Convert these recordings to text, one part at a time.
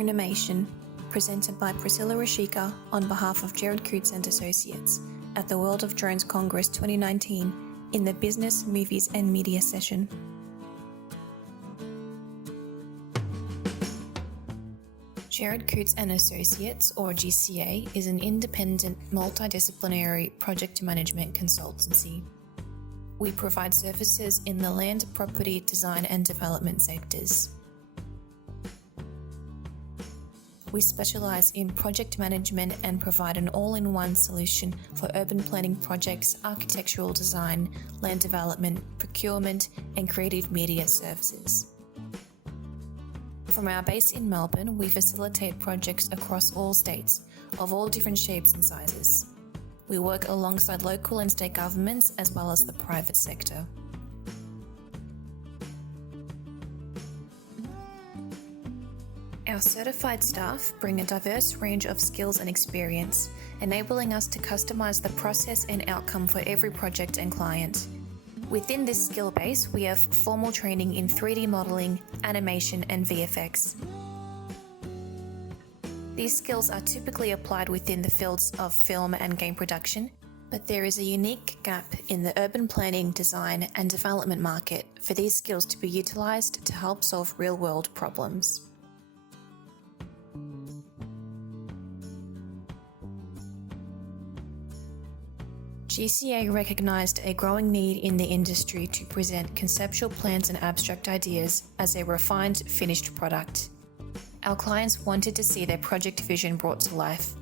Drone-a-Mation, presented by Priscilla Rashika on behalf of Gerard, Coutts and Associates at the World of Drones Congress 2019 in the Business, Movies and Media session. Gerard, Coutts and Associates, or GCA, is an independent, multidisciplinary project management consultancy. We provide services in the land, property, design and development sectors. We specialise in project management and provide an all-in-one solution for urban planning projects, architectural design, land development, procurement and creative media services. From our base in Melbourne, we facilitate projects across all states, of all different shapes and sizes. We work alongside local and state governments as well as the private sector. Our certified staff bring a diverse range of skills and experience, enabling us to customise the process and outcome for every project and client. Within this skill base, we have formal training in 3D modelling, animation and VFX. These skills are typically applied within the fields of film and game production, but there is a unique gap in the urban planning, design and development market for these skills to be utilised to help solve real-world problems. GCA recognised a growing need in the industry to present conceptual plans and abstract ideas as a refined, finished product. Our clients wanted to see their project vision brought to life.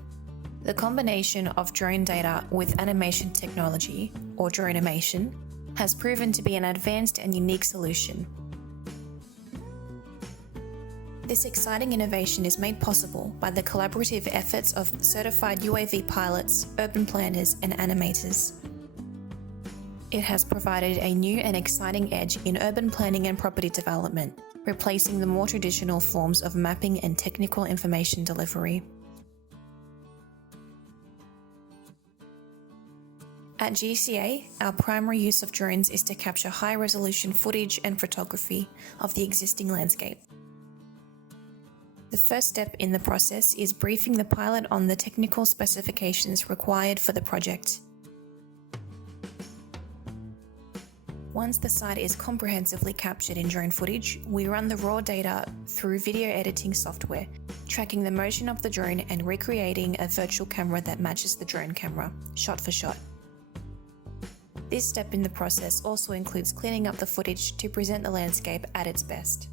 The combination of drone data with animation technology, or Drone-a-Mation, has proven to be an advanced and unique solution. This exciting innovation is made possible by the collaborative efforts of certified UAV pilots, urban planners and animators. It has provided a new and exciting edge in urban planning and property development, replacing the more traditional forms of mapping and technical information delivery. At GCA, our primary use of drones is to capture high-resolution footage and photography of the existing landscape. The first step in the process is briefing the pilot on the technical specifications required for the project. Once the site is comprehensively captured in drone footage, we run the raw data through video editing software, tracking the motion of the drone and recreating a virtual camera that matches the drone camera, shot for shot. This step in the process also includes cleaning up the footage to present the landscape at its best.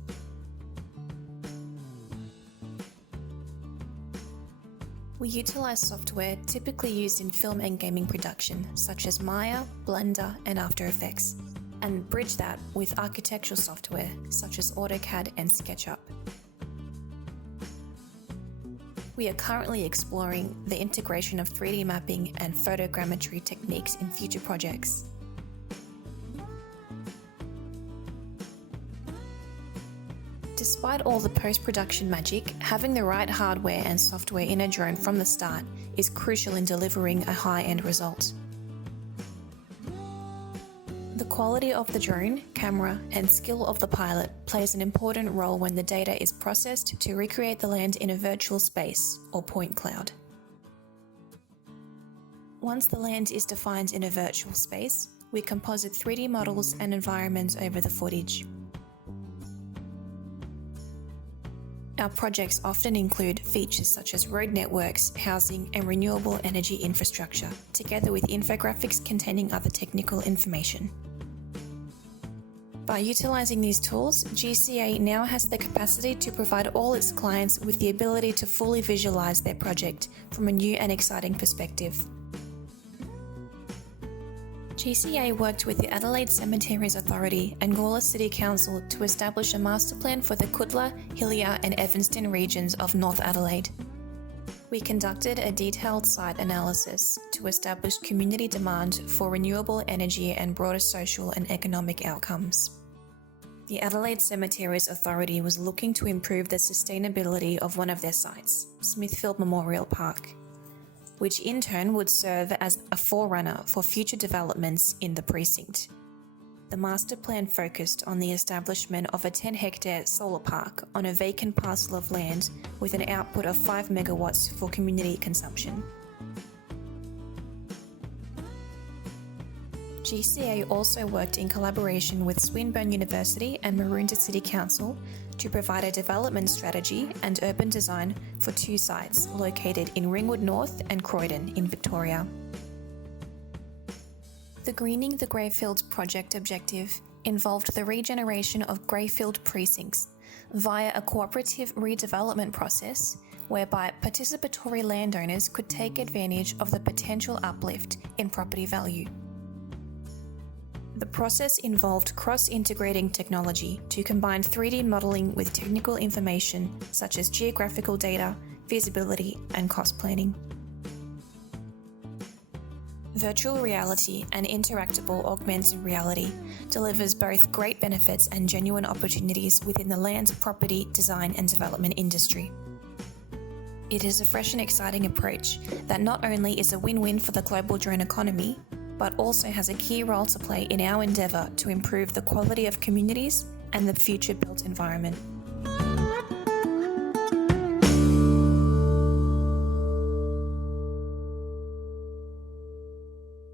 We utilise software typically used in film and gaming production, such as Maya, Blender and After Effects, and bridge that with architectural software, such as AutoCAD and SketchUp. We are currently exploring the integration of 3D mapping and photogrammetry techniques in future projects. Despite all the post-production magic, having the right hardware and software in a drone from the start is crucial in delivering a high-end result. The quality of the drone, camera, and skill of the pilot plays an important role when the data is processed to recreate the land in a virtual space, or point cloud. Once the land is defined in a virtual space, we composite 3D models and environments over the footage. Our projects often include features such as road networks, housing, and renewable energy infrastructure, together with infographics containing other technical information. By utilising these tools, GCA now has the capacity to provide all its clients with the ability to fully visualise their project from a new and exciting perspective. GCA worked with the Adelaide Cemeteries Authority and Gawler City Council to establish a master plan for the Coodler, Hillier and Evanston regions of North Adelaide. We conducted a detailed site analysis to establish community demand for renewable energy and broader social and economic outcomes. The Adelaide Cemeteries Authority was looking to improve the sustainability of one of their sites, Smithfield Memorial Park, which in turn would serve as a forerunner for future developments in the precinct. The The master plan focused on the establishment of a 10-hectare solar park on a vacant parcel of land with an output of 5 megawatts for community consumption. GCA also worked in collaboration with Swinburne University and Maroondah City Council to provide a development strategy and urban design for 2 sites located in Ringwood North and Croydon in Victoria. The Greening the Greyfields project objective involved the regeneration of greyfield precincts via a cooperative redevelopment process whereby participatory landowners could take advantage of the potential uplift in property value. The process involved cross-integrating technology to combine 3D modelling with technical information such as geographical data, feasibility, and cost planning. Virtual reality and interactable augmented reality delivers both great benefits and genuine opportunities within the land, property, design and development industry. It is a fresh and exciting approach that not only is a win-win for the global drone economy, but also has a key role to play in our endeavour to improve the quality of communities and the future built environment.